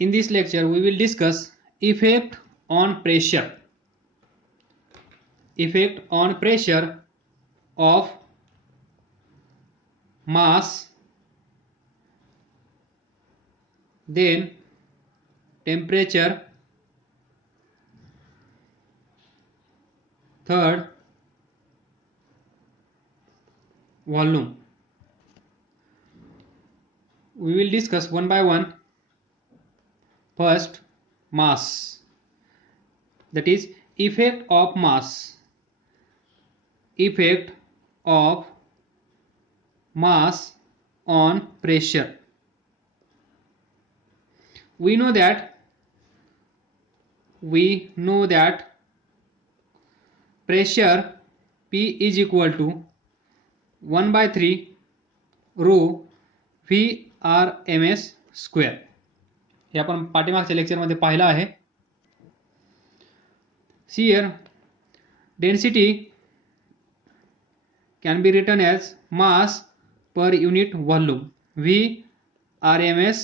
In this lecture we will discuss effect on pressure of mass, then temperature, third volume. We will discuss one by one. First, mass, that is effect of mass. Effect of mass on pressure. We know that pressure P is equal to 1 by 3 rho VRMS square. हे आपण पाठीमागच्या लेक्चरमध्ये पाहिलं आहे. Here density can be written as mass per unit volume VRMS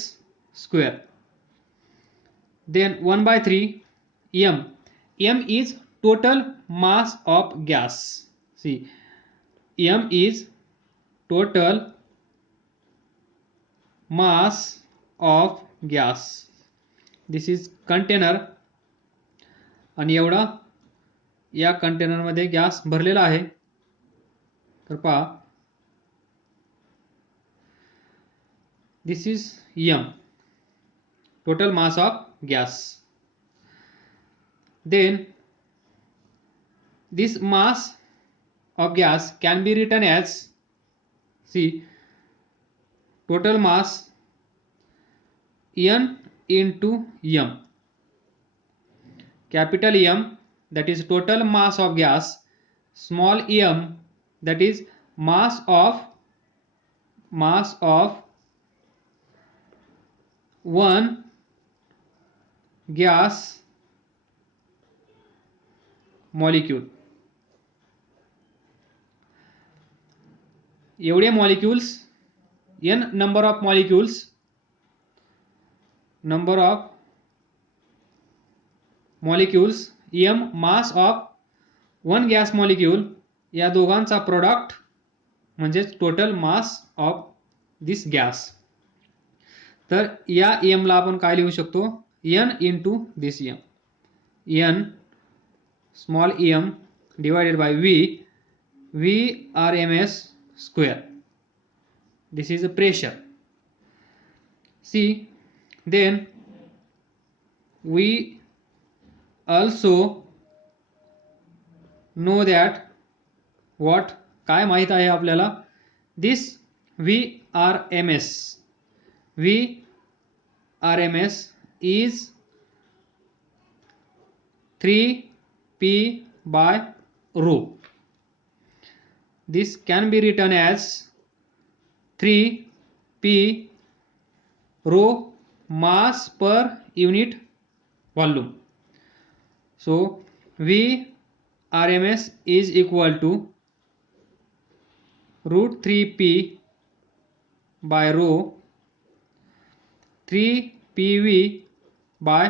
square. Then 1 by 3 m. M is total mass of gas. See, m is total mass of gas. This is container आणि एवढा या container मध्ये gas भरलेला आहे. तर पहा, दिस is m, total mass of gas. Then this mass of gas can be written as, see, total mass n into m. Capital M, that is total mass of gas. Small m, that is mass of one gas molecule. एवढे molecules, n number of molecules, m mass of one gas molecule, या दोघांचा product म्हणजे total mass of this gas. तर या m ला आपण काय लिहू शकतो, n into this m. n small m divided by VRMS square. This is a pressure. See, then we also know that what, काय माहित आहे आपल्याला, this VRMS is 3p by rho. This can be written as 3p rho mass per unit volume. So VRMS is equal to root 3p by rho 3pv by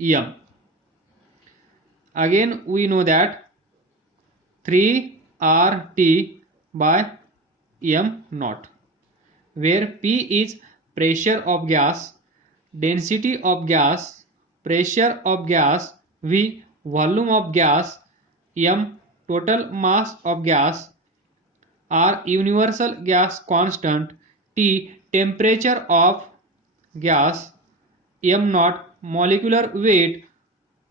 m. Again we know that 3RT by m naught, where P is pressure of gas, density of gas, pressure of gas, V volume of gas, m total mass of gas, R universal gas constant, T temperature of gas, m naught molecular weight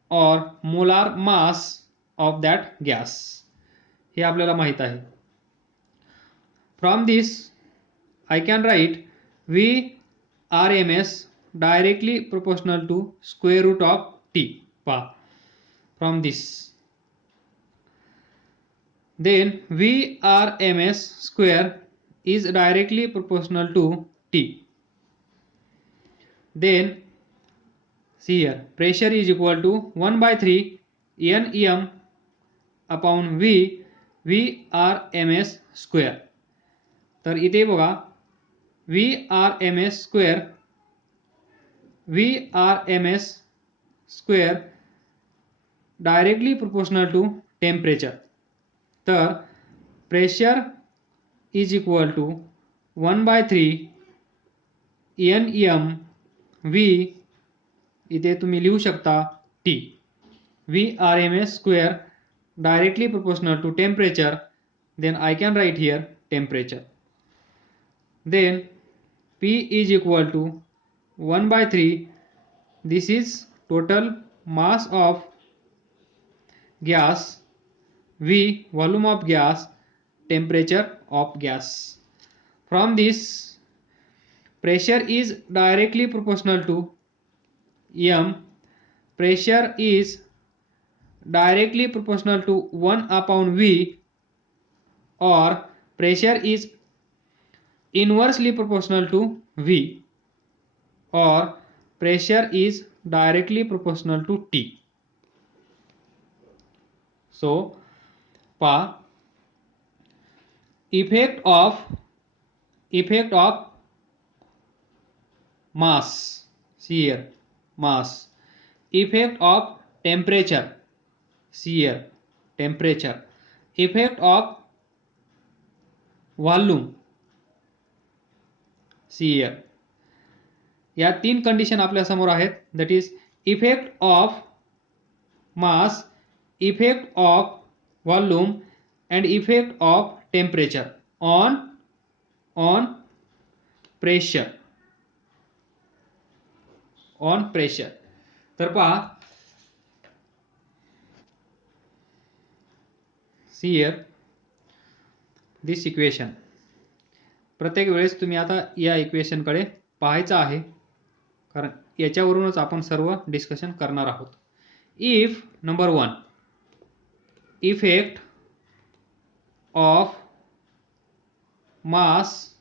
or molar mass of that gas. हे आपल्याला माहित आहे. From this I can write VRMS directly proportional to square root of T. From this, then VRMS square is directly proportional to T. Then see here, pressure is equal to 1 by 3 Nm upon VRMS square. तर इथे बघा, VRMS square VRMS square directly proportional to temperature. तर pressure is equal to 1/3 NM V, इथे तुम्ही लिहू शकता T. VRMS square directly proportional to temperature, then I can write here temperature. Then P is equal to 1/3, this is total mass of gas, V volume of gas, temperature of gas. From this, pressure is directly proportional to M. Pressure is directly proportional to 1/V, or pressure is inversely proportional to V, or pressure is directly proportional to T. So, effect of mass, see here, mass. Effect of temperature, see here, temperature. Effect of volume, see here. या 3 condition आपल्या समोर आहेत. That is effect of mass, effect of volume and effect of temperature on pressure. तर पहा, see here this equation. प्रत्येक वेळेस तुम्ही आता या इक्वेशनकडे पाहायचं आहे, कारण याच्यावरूनच आपण सर्व डिस्कशन करणार आहोत. If number 1, effect of mass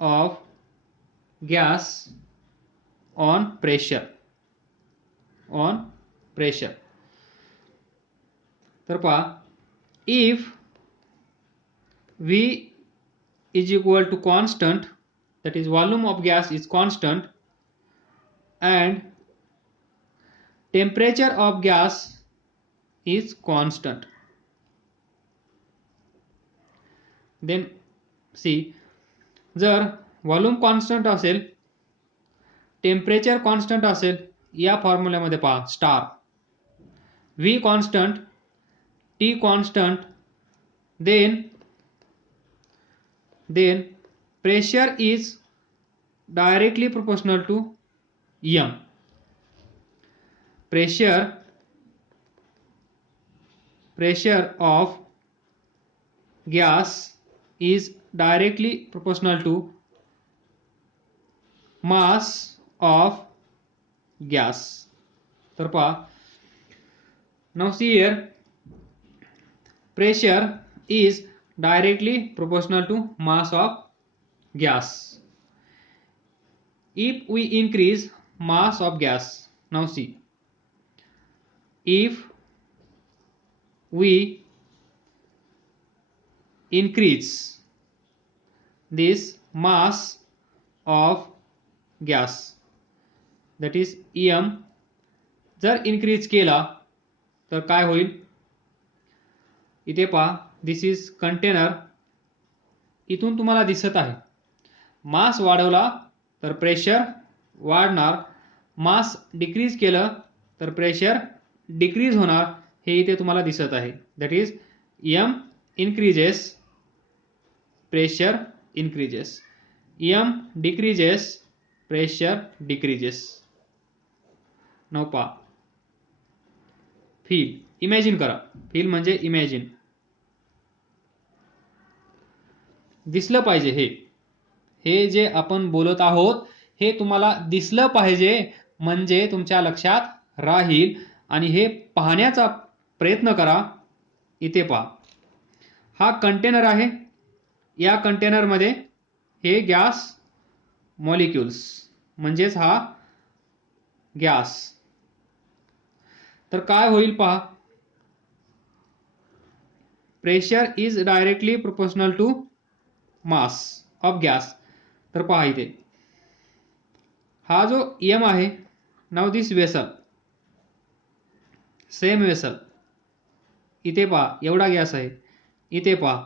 of gas on pressure. तर पहा, if V is equal to constant, that is volume of gas is constant, and temperature of gas is constant, then see, जर volume constant असेल, temperature constant असेल, या फॉर्म्युल्यामध्ये पहा, star V constant, T constant, then pressure is directly proportional to M. Pressure of gas is directly proportional to mass of gas. तर पहा, now see here, pressure is directly proportional to mass of gas. If we increase mass of gas, now see, if we increase this mass of gas, that is M, जर increase केला तर काय होईल? इथे पहा, दिस is container. इथून तुम्हाला दिसत आहे, मास वाढवला तर प्रेशर वाढणार, मास डिक्रीज केलं तर प्रेशर डिक्रीज होणार, हे इथे तुम्हाला दिसत आहे. That is M increases, pressure increases. M decreases, pressure decreases. Now पहा, फील, इमॅजिन करा. फील म्हणजे इमॅजिन. दिसलं पाहिजे, हे जे आपण बोलत आहोत हे तुम्हाला दिसलं पाहिजे, म्हणजे तुमच्या लक्षात राहील. आणि हे पाहण्याचा प्रयत्न करा. इथे पहा, हा कंटेनर आहे. या कंटेनरमध्ये हे गॅस मॉलिक्युल्स, म्हणजेच हा गॅस. तर काय होईल पहा, pressure is directly proportional to mass of gas. तर पहा, इथे हा जो M आहे now this vessel, same vessel, इथे पहा एवढा गॅस आहे, इथे पहा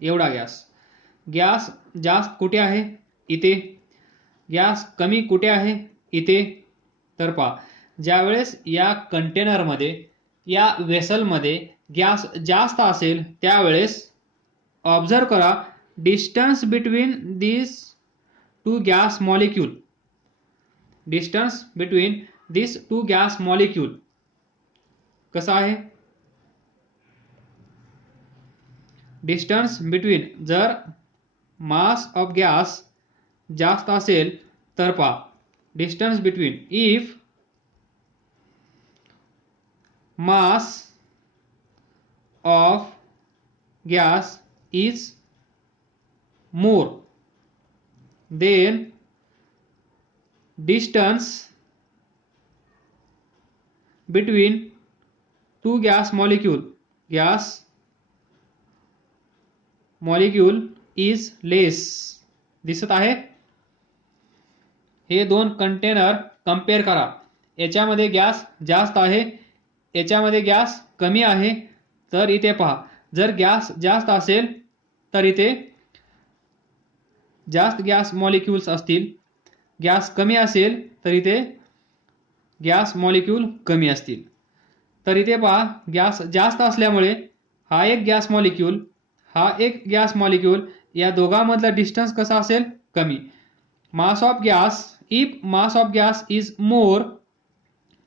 एवढा गॅस. गॅस जास्त कुठे आहे? इथे. गॅस कमी कुठे आहे? इथे. तर पहा ज्यावेळेस या कंटेनरमध्ये या वेसलमध्ये गॅस जास्त असेल त्यावेळेस ऑब्झर्व करा distance between this two gas molecule, distance between this two gas molecule कसा आहे? डिस्टन्स बिटवीन जर मास ऑफ गॅस जास्त असेल तर पहा distance between if mass of gas is more then distance between two gas molecule is less. दिसत आहे? हे दोन कंटेनर कंपेअर करा. याच्यामध्ये गॅस जास्त आहे, याच्यामध्ये गॅस कमी आहे. तर इथे पहा जर गॅस जास्त असेल तर इथे जास्त गॅस मॉलिक्यूल्स असतील, गॅस कमी असेल तर इथे गॅस मॉलिक्यूल कमी असतील. तर इथे पहा गॅस जास्त असल्यामुळे हा एक गॅस मॉलिक्यूल, हा एक गॅस मॉलिक्यूल, या दोघांमधला डिस्टन्स कसा असेल? कमी. मास of gas, if mass of gas is more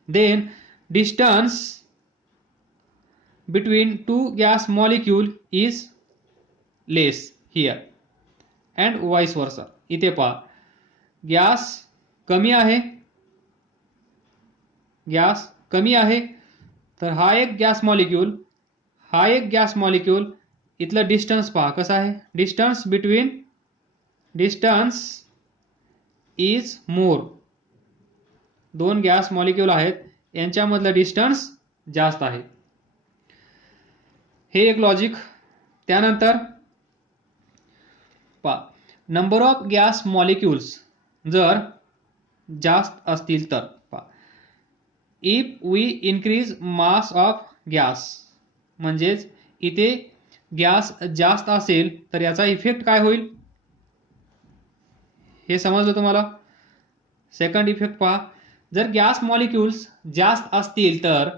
then distance between two gas molecule is less here and vice versa. इथे पहा गॅस कमी आहे, गॅस कमी आहे तर हा एक गॅस मॉलिक्यूल, हा एक गॅस मॉलिक्यूल, इथलं डिस्टन्स पहा कसं आहे? Distance between, distance is more, दोन गॅस मॉलिक्यूल आहेत यांच्यामधलं डिस्टन्स जास्त आहे. हे एक लॉजिक. त्यानंतर पहा नंबर ऑफ गॅस मॉलिक्यूल्स जर जास्त असतील तर पहा if we increase mass of gas, म्हणजेच इथे गॅस जास्त असेल तर याचा इफेक्ट काय होईल हे समजलं तुम्हाला? सेकंड इफेक्ट पहा जर गॅस मॉलिक्यूल्स जास्त असतील तर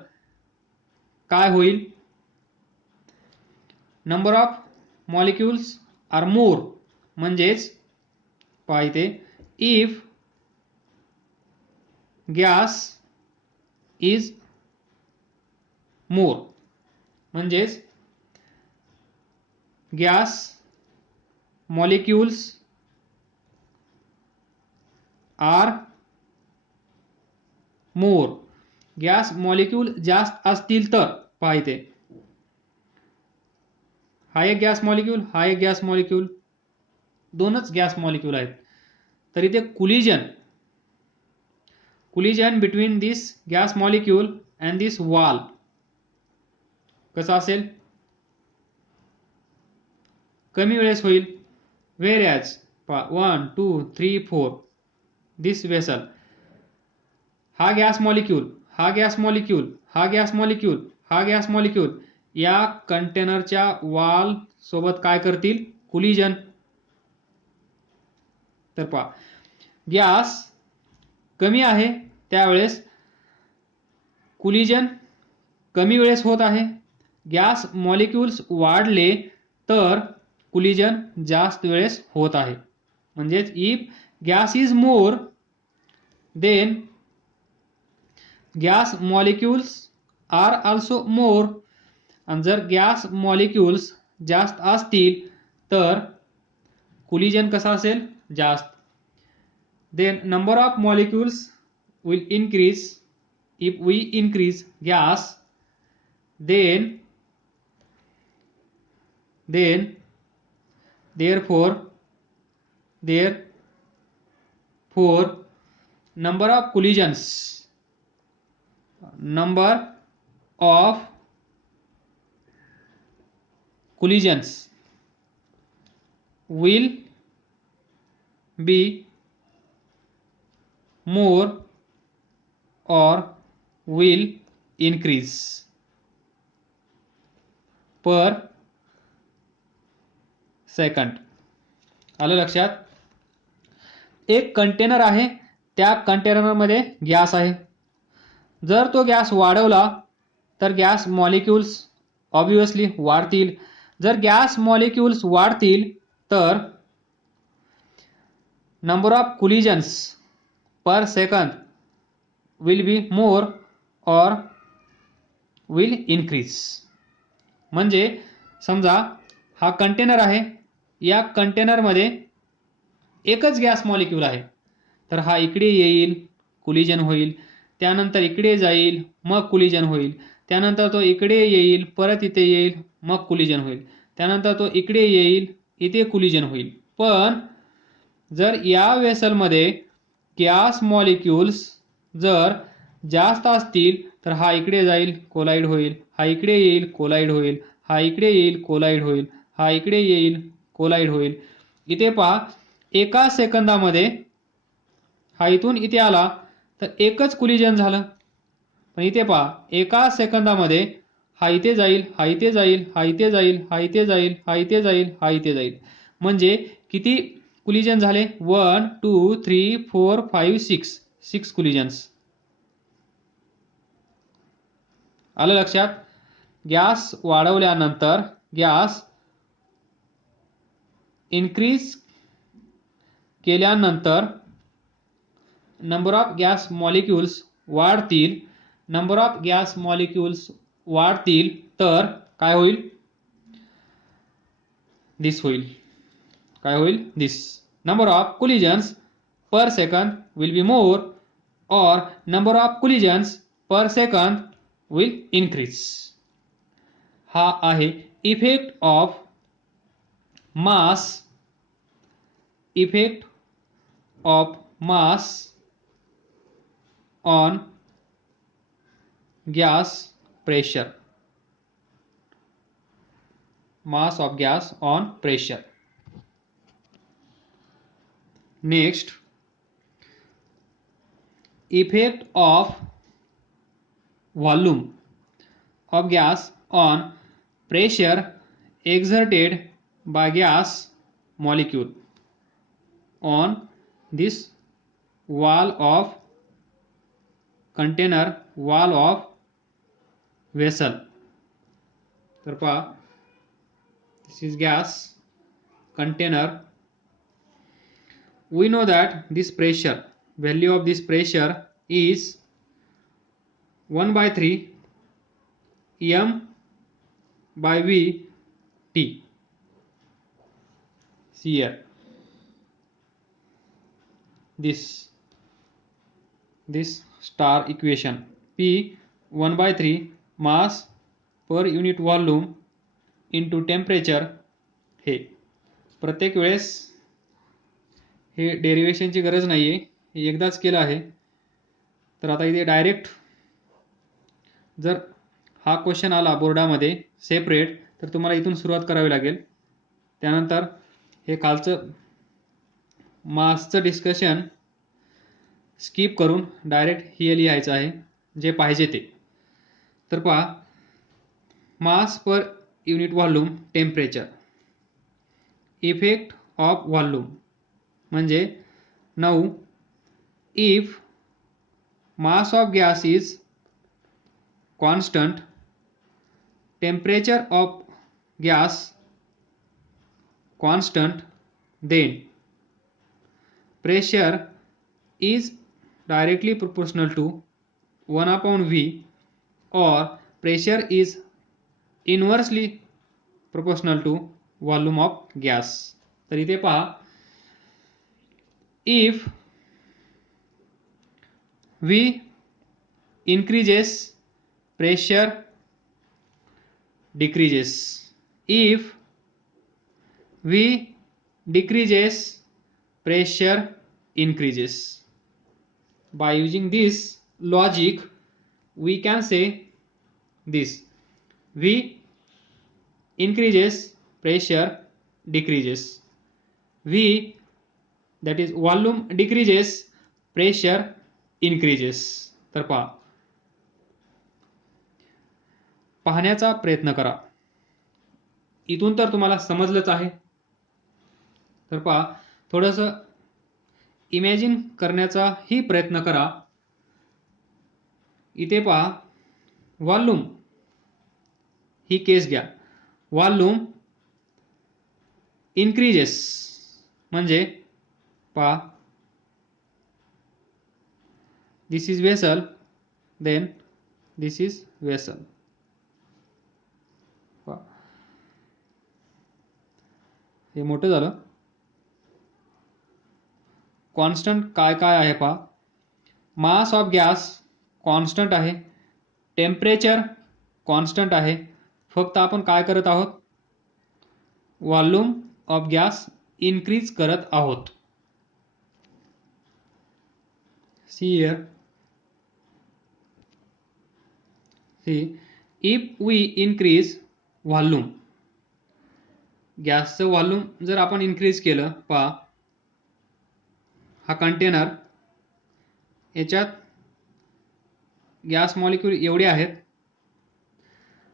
काय होईल? Number of molecules are more, म्हणजेच पहा इथे इफ गॅस इज मोर, म्हणजेच gas molecules are more, gas molecule जास्त असतील तर पहा इथे हा एक गॅस मॉलिक्यूल, हा एक गॅस मॉलिक्यूल, दोनच गॅस मॉलिक्यूल आहेत. तर इथे collision between this gas molecule and this wall कसा असेल? कमी वेळेस होईल. व्हेअरएज पहा 1 2 3 4 दिस वेसल, हा गॅस मॉलिक्यूल, हा गॅस मॉलिक्यूल, हा गॅस मॉलिक्यूल, हा गॅस मॉलिक्यूल या कंटेनरच्या वॉल सोबत काय करतील? कुलिजन. तर पहा गॅस कमी आहे त्यावेळेस कुलिजन कमी वेळेस होत आहे. गॅस मॉलिक्यूल्स वाढले तर कुलिजन जास्त वेळेस होत आहे. म्हणजेच if gas is more then gas molecules are also more, आणि जर गॅस मॉलिक्यूल्स जास्त असतील तर कुलिजन कसा असेल? जास्त. Then number of molecules will increase if we increase gas, then therefore number of collisions will be more or will increase per second. आलं लक्षात. एक कंटेनर आहे, त्या कंटेनरमध्ये गॅस आहे. जर तो गॅस वाढवला तर गॅस मॉलिक्युल्स ऑब्वियसली वाढतील. जर गॅस मॉलिक्युल्स वाढतील तर number of collisions per second will be more और विल इन्क्रीज. म्हणजे समजा हा कंटेनर आहे, या कंटेनरमध्ये एकच गॅस मॉलिक्यूल आहे, तर हा इकडे येईल, कोलिजन होईल, त्यानंतर इकडे जाईल, मग कोलिजन होईल, त्यानंतर तो इकडे येईल, परत इथे येईल, मग कोलिजन होईल, त्यानंतर तो इकडे येईल, इथे कोलिजन होईल. पण जर या वेसलमध्ये गॅस मॉलिक्युल्स जर जास्त असतील तर हा इकडे जाईल, कोलाइड होईल, हा इकडे येईल, कोलाइड होईल, हा इकडे येईल, कोलाइड होईल, हा इकडे येईल, कोलाइड होईल. इथे पहा, एका सेकंदामध्ये हा इथून इथे आला तर एकच कोलिजन झालं. पण इथे पहा, एका सेकंदामध्ये हा इथे जाईल, हा इथे जाईल, हा इथे जाईल, हा इथे जाईल, हा इथे जाईल, हा इथे जाईल. म्हणजे किती कोलिजन झाले? 1 2 3 4 5 6 कोलिजन्स. आलं लक्षात. गॅस वाढवल्यानंतर गॅस इन्क्रीज केल्यानंतर नंबर ऑफ गॅस मॉलिक्युल्स वाढतील. नंबर ऑफ गॅस मॉलिक्युल्स वाढतील तर काय होईल? दिस होईल. काय होईल? This. Number of collisions per second will be more और number of collisions per second will increase. हा आहे effect of mass, effect of mass on gas pressure. Mass of gas on pressure. Next, effect of volume of gas on pressure exerted by gas molecule on this wall of container, wall of vessel. तर पहा, this is gas container. We know that this pressure, value of this pressure is 1/3 m by v t. See here, this star equation. P 1/3 mass per unit volume into temperature. हे प्रत्येक वेळेस हे डेरिवेशनची गरज नाही आहे, हे एकदाच केलं आहे. तर आता इथे डायरेक्ट जर हा क्वेश्चन आला बोर्डामध्ये सेपरेट तर तुम्हाला इथून सुरुवात करावी लागेल. त्यानंतर हे खालचं मासचं डिस्कशन स्किप करून डायरेक्ट हे लिहायचं आहे जे पाहिजे ते. तर पहा, mass per unit volume temperature, effect of volume म्हणजे now if mass of gas is constant, temperature of gas constant, then pressure is directly proportional to 1/v or pressure is inversely proportional to volume of gas. तर इथे पहा, if v increases pressure decreases, if v decreases pressure increases. By using this logic we can say this: v increases pressure decreases, v that is volume decreases pressure increases. तर पाहण्याचा प्रयत्न करा. इथून तर तुम्हाला समजलंच आहे. तर थोडंसं इमॅजिन करण्याचाही प्रयत्न करा. इथे व्हॉल्यूम ही केस घ्या. व्हॉल्यूम इन्क्रीजेस म्हणजे this is vessel, then this is vessel. हे मोठं झालं. कॉन्स्टंट काय काय आहे मास ऑफ गॅस कॉन्स्टंट आहे, टेम्परेचर कॉन्स्टंट आहे. फक्त आपण काय करत आहोत, व्हॉल्यूम ऑफ गॅस इन्क्रीज करत आहोत. See here, see, if we increase volume, गॅसचं व्हॉल्यूम जर आपण इन्क्रीज केलं, हा कंटेनर, याच्यात गॅस मॉलिक्यूल एवढे आहेत.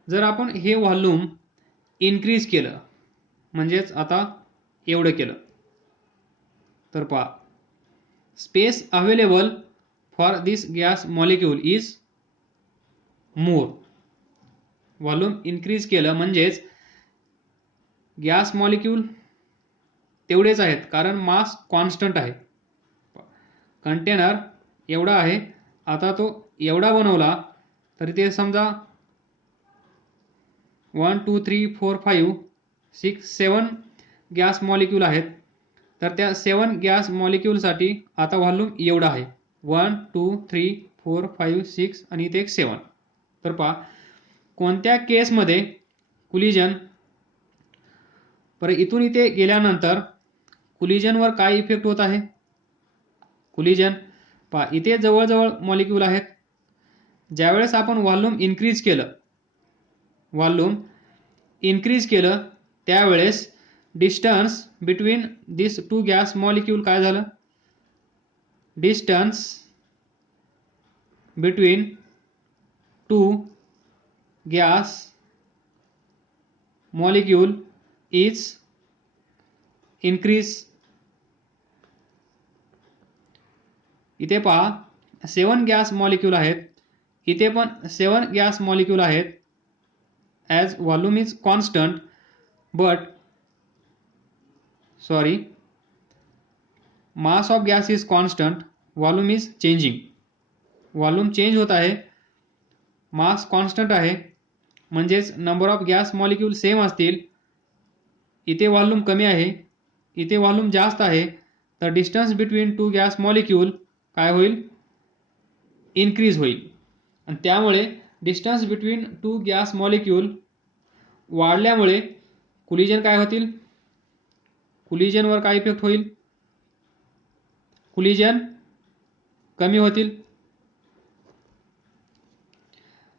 जर आपण हे व्हॉल्यूम इन्क्रीज केलं, म्हणजेच आता एवढं केलं, तर space available for this gas molecule is more. Volume increase केलं म्हणजेच गॅस मॉलिक्यूल तेवढेच आहेत, कारण मास कॉन्स्टंट आहे. कंटेनर एवढा आहे, आता तो एवढा बनवला तर ते समजा 1 2 3 4 5 6 7 गॅस मॉलिक्यूल आहेत. तर त्या 7 गॅस मॉलिक्यूलसाठी आता व्हॉल्यूम एवढा आहे, 1 2 3 4 5 6 आणि इथे एक 7. तर कोणत्या केसमध्ये कुलिजन, इथून इथे गेल्यानंतर कुलिजनवर काय इफेक्ट होत आहे, कुलिजन इथे जवळजवळ मॉलिक्यूल आहेत. ज्यावेळेस आपण व्हॉल्यूम इन्क्रीज केलं, त्यावेळेस distance between this two gas molecule काय झालं, distance between two gas molecule is increase. इथे 7 गॅस मॉलिक्यूल आहेत, इथे पण 7 गॅस मॉलिक्यूल आहेत. As volume is constant, mass of gas is constant, volume is changing. Volume change होत आहे, mass constant आहे, म्हणजेच number of gas molecule same असतील. इथे व्हॉल्यूम कमी आहे, इथे व्हॉल्यूम जास्त आहे, तर distance between two gas molecule काय होईल, इन्क्रीज होईल. आणि त्यामुळे distance between two gas molecule वाढल्यामुळे कुलिजन काय होतील, कुलिजनवर काय इफेक्ट होईल, कुलिजन कमी होतील.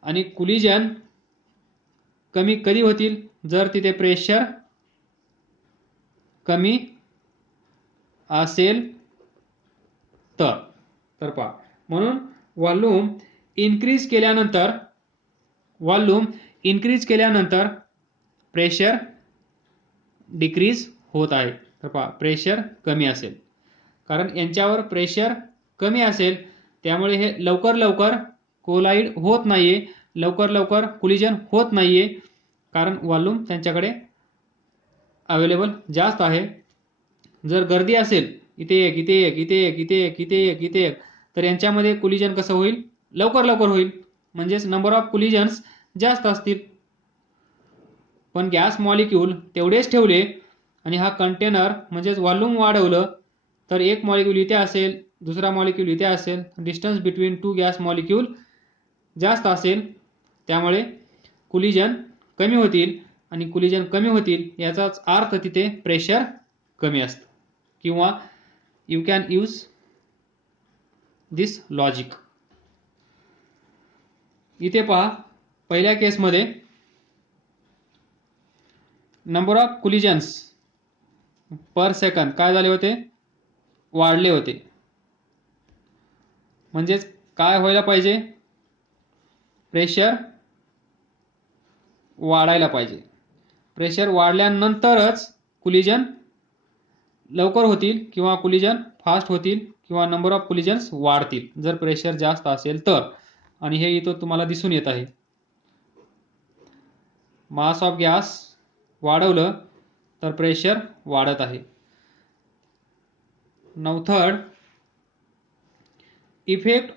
आणि कुलिजन कमी कधी होतील, जर तिथे प्रेशर कमी असेल तर. म्हणून व्हॉल्यूम इन्क्रीज केल्यानंतर प्रेशर डिक्रीज होत आहे. तर प्रेशर कमी असेल, कारण यांच्यावर प्रेशर कमी असेल, त्यामुळे हे लवकर कोलाइड होत नाहीये, लवकर कुलिजन होत नाहीये, कारण व्हॉल्यूम त्यांच्याकडे अवेलेबल जास्त आहे. जर गर्दी असेल, इथे एक इथे एक इथे एक इथे एक इथे एक इथे एक, तर यांच्यामध्ये कुलिजन कसं होईल, लवकर होईल, म्हणजेच नंबर ऑफ कुलिजन्स जास्त असतील. पण गॅस मॉलिक्यूल तेवढेच ठेवले आणि हा कंटेनर म्हणजेच व्हॉल्यूम वाढवलं, तर एक मॉलिक्यूल इथे असेल, दुसरा मॉलिक्यूल इथे असेल, distance between two gas molecule जास्त असेल, त्यामुळे कुलिजन कमी होतील. आणि कुलिजन कमी होतील याचाच अर्थ तिथे प्रेशर कमी असतं. किंवा you can use this logic. इथे पहिल्या केसमध्ये नंबर ऑफ कुलिजन्स पर सेकंद काय झाले होते, वाढले होते. म्हणजेच काय व्हायला पाहिजे, प्रेशर वाढायला पाहिजे. प्रेशर वाढल्यानंतरच कोलिजन लवकर होतील किंवा कोलिजन फास्ट होतील किंवा नंबर ऑफ कोलिजन्स वाढतील जर प्रेशर जास्त असेल तर. आणि हे इथं तुम्हाला दिसून येत आहे. मास ऑफ गॅस वाढवलं तर प्रेशर वाढत आहे. Now third, effect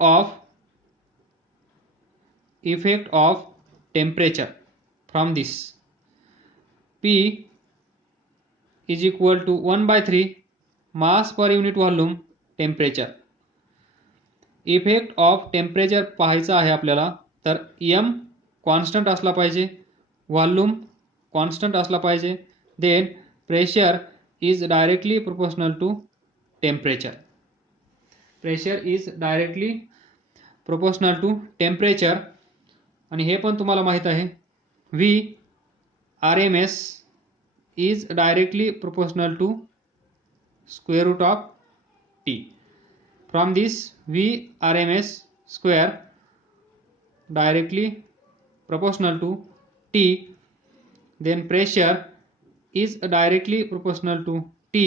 of temperature from this. P is equal to 1/3 mass per unit volume temperature. Effect of temperature पाहायचा आहे आपल्याला तर m कॉन्स्टंट असला पाहिजे, व्हॉल्यूम कॉन्स्टंट असला पाहिजे, then pressure is directly proportional to temperature. Pressure is directly proportional to temperature. आणि हे पण तुम्हाला माहित आहे, V RMS is directly proportional to square root of T. From this V RMS square directly proportional to T, then pressure is directly proportional to T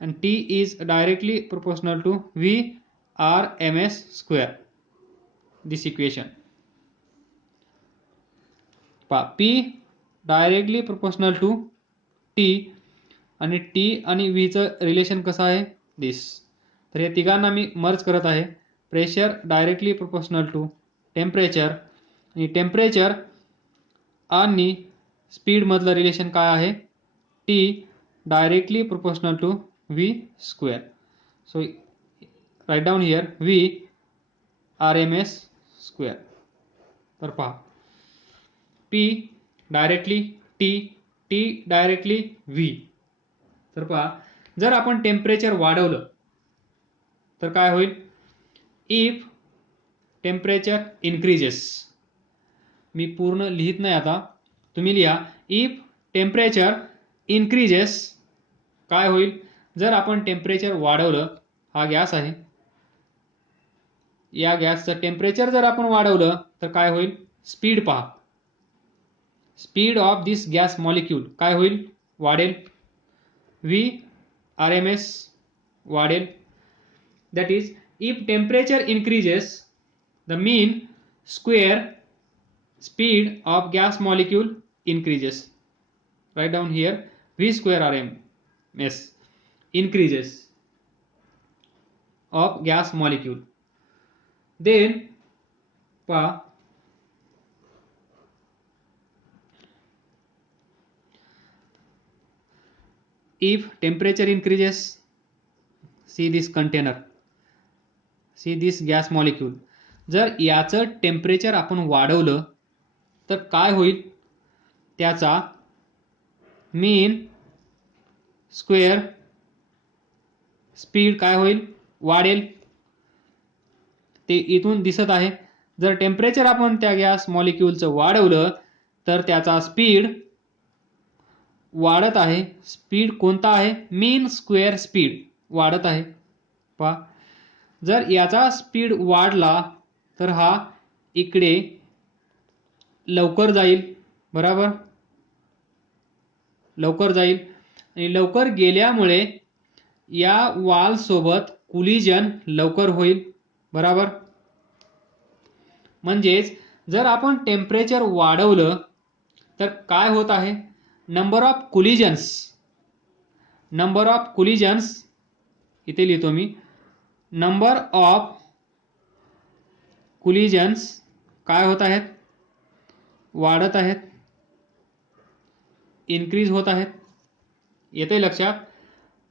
and T is directly proportional to V RMS square. This equation. P directly proportional to T आणि T आणि व्हीचं relation कसं आहे, दिस. तर हे तिघांना मी merge करत आहे. Pressure directly proportional to temperature आणि टेम्परेचर आणि स्पीडमधलं रिलेशन काय आहे, T directly proportional to V square. So write down here V RMS square. तर पहा, P directly T, T directly V. तर पहा, जर आपण टेम्परेचर वाढवलं तर काय होईल, इफ टेम्परेचर इन्क्रीजेस. मी पूर्ण लिहित नाही आता, तुम्ही लिहा. इफ टेम्परेचर इन्क्रीजेस काय होईल, जर आपण टेम्परेचर वाढवलं, हा गॅस आहे, या गॅसचं टेम्परेचर जर आपण वाढवलं तर काय होईल, स्पीड पहा. Speed of this gas molecule काय होईल, वाढेल. V RMS वाढेल. That is if temperature increases the mean square speed of gas molecule increases. Write down here V square RMS increases of gas molecule. Then if temperature increases, see this container, see this gas molecule. जर याचं temperature आपण वाढवलं तर काय होईल, त्याचा मीन square speed काय होईल, वाढेल. ते इथून दिसत आहे. जर टेम्परेचर आपण त्या गॅस मॉलिक्यूलचं वाढवलं तर त्याचा स्पीड वाढत आहे. स्पीड कोणता आहे, मीन स्क्वेअर स्पीड वाढत आहे. पहा, जर याचा स्पीड वाढला तर हा इकडे लवकर जाईल, बरोबर, लवकर जाईल. आणि लवकर गेल्यामुळे या वाल सोबत कोलिजन लवकर होईल, बरोबर. म्हणजेच जर आपण टेम्परेचर वाढवलं तर काय होत आहे, नंबर ऑफ कोलिजन्स इथे लिहितो मी. नंबर ऑफ कोलिजन्स काय होत आहेत, वाढत आहेत, इन्क्रीज होत आहेत. येते लक्षात.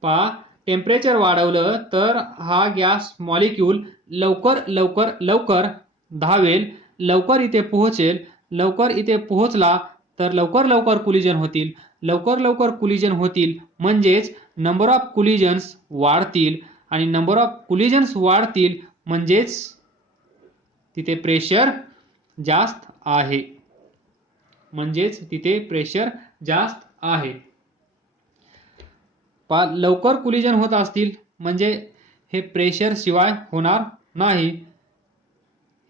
पहा, टेम्परेचर वाढवलं तर हा गॅस मॉलिक्यूल लवकर लवकर लवकर धावेल, लवकर इथे पोहोचेल. लवकर इथे पोहोचला तर लवकर लवकर कोलिजन होतील. लवकर लवकर कोलिजन होतील म्हणजेच नंबर ऑफ कोलिजन्स वाढतील आणि नंबर ऑफ कोलिजन्स वाढतील म्हणजेच तिथे प्रेशर जास्त आहे, म्हणजेच तिथे प्रेशर जास्त आहे. लवकर कोलिजन होत असतील म्हणजे हे प्रेशर शिवाय होणार नाही,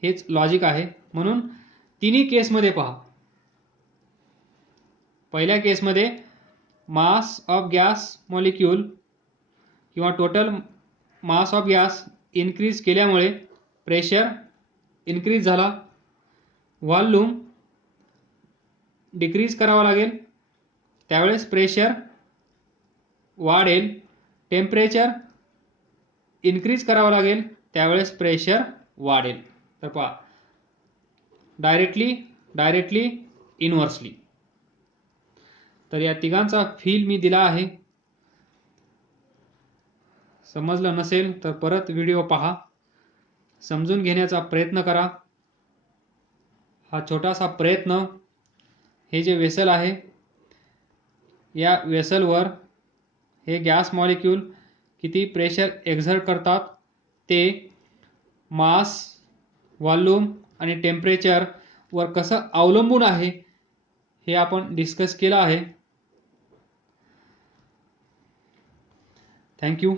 हेच लॉजिक आहे. म्हणून तिन्ही केसमध्ये पहा. पहिल्या केसमध्ये मास ऑफ गॅस मॉलिक्यूल किंवा total mass of gas increase केल्यामुळे प्रेशर इन्क्रीज झाला, व्हॉल्यूम डिक्रीज करावा लागेल त्यावेळेस प्रेशर वाढेल, टेम्परेचर इन्क्रीज करावं लागेल त्यावेळेस प्रेशर वाढेल. तर पहा, डायरेक्टली इनव्हर्सली. तर या तिघांचा फील मी दिला आहे. समजलं नसेल तर परत व्हिडिओ पहा, समजून घेण्याचा प्रयत्न करा. हा छोटासा प्रयत्न, हे जे वेसल आहे या वेसलवर हे गॅस मॉलिक्यूल किती प्रेशर एक्झर्ट करतात ते मास, व्हॉल्यूम आणि टेम्परेचरवर कसं अवलंबून आहे हे आपण डिस्कस केलं आहे. थँक्यू.